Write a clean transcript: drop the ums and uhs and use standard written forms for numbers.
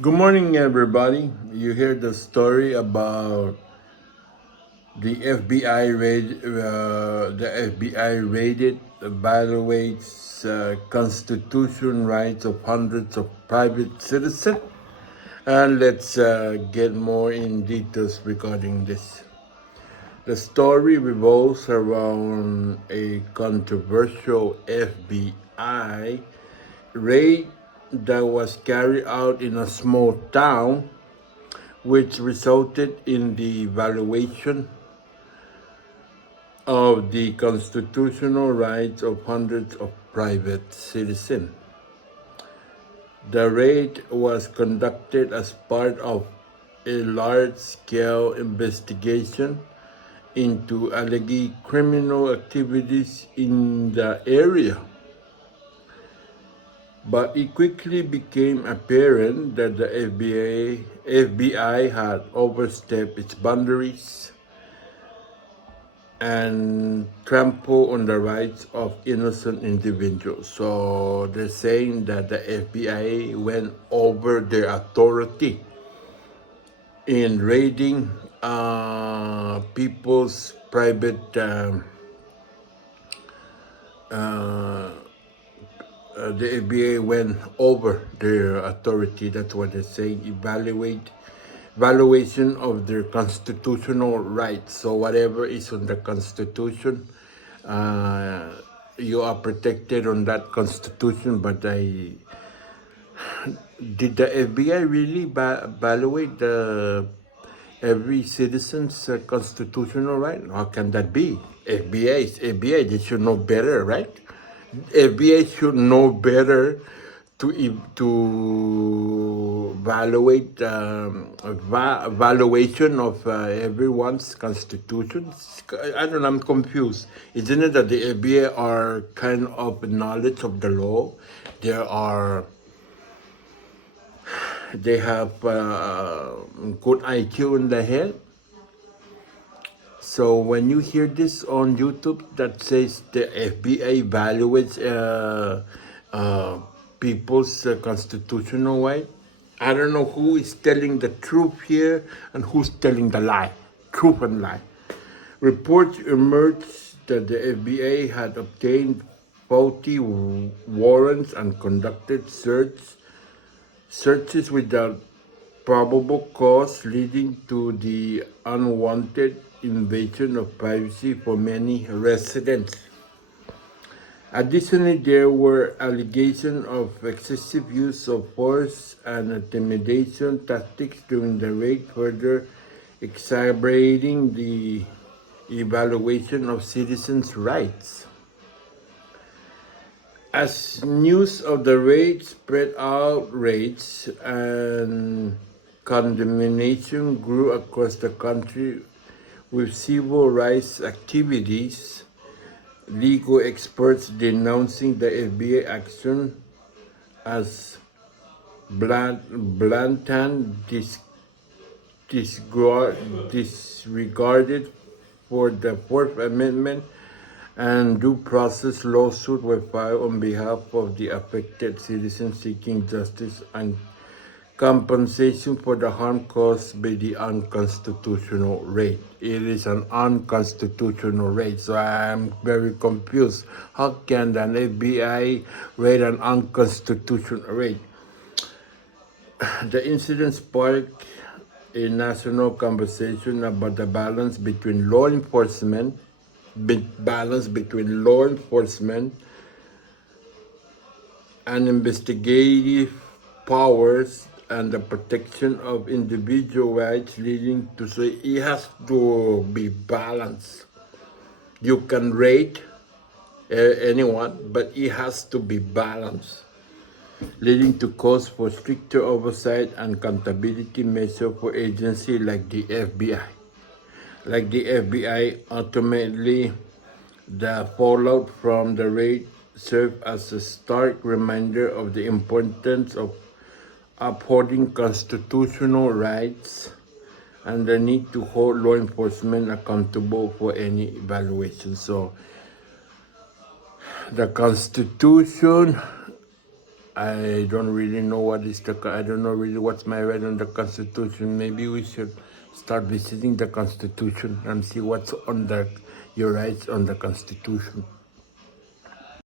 Good morning, everybody. You hear the story about the FBI raided violates constitution rights of hundreds of private citizens. And let's get more in details regarding this. The story revolves around a controversial FBI raid that was carried out in a small town, which resulted in the violation of the constitutional rights of hundreds of private citizens. The raid was conducted as part of a large-scale investigation into alleged criminal activities in the area. But it quickly became apparent that the FBI had overstepped its boundaries and trampled on the rights of innocent individuals. So they're saying that the FBI went over their authority in raiding people's private the ABA went over their authority. That's what they're saying. Evaluation of their constitutional rights. So whatever is on the Constitution, you are protected on that Constitution. But did the FBI really evaluate every citizen's constitutional right? How can that be? FBI is FBI. They should know better, right? FBI should know better to evaluate valuation of everyone's constitutions. I don't know. I'm confused. Isn't it that the FBI are kind of knowledge of the law? They have good IQ in the head. So when you hear this on YouTube that says the FBI evaluates people's constitutional right, I don't know who is telling the truth here and who's telling the lie, truth and lie. Reports emerged that the FBI had obtained faulty warrants and conducted searches without probable cause, leading to the unwanted invasion of privacy for many residents. Additionally, there were allegations of excessive use of force and intimidation tactics during the raid, further exacerbating the evaluation of citizens' rights. As news of the raid spread, outrage and condemnation grew across the country, with civil rights activities, legal experts denouncing the FBI action as blatant disregarded for the Fourth Amendment, and due process lawsuits were filed on behalf of the affected citizens seeking justice and compensation for the harm caused by the unconstitutional raid. It is an unconstitutional raid, so I'm very confused. How can an FBI raid an unconstitutional raid? The incident sparked a national conversation about the balance between law enforcement and investigative powers and the protection of individual rights, leading to say it has to be balanced. You can rate anyone, but it has to be balanced, leading to calls for stricter oversight and accountability measures for agencies like the FBI. Ultimately, the fallout from the raid served as a stark reminder of the importance of upholding constitutional rights and the need to hold law enforcement accountable for any evaluation. So, the Constitution I don't really know what is I don't know really what's my right on the Constitution. Maybe we should start visiting the Constitution and see what's under your rights on the Constitution.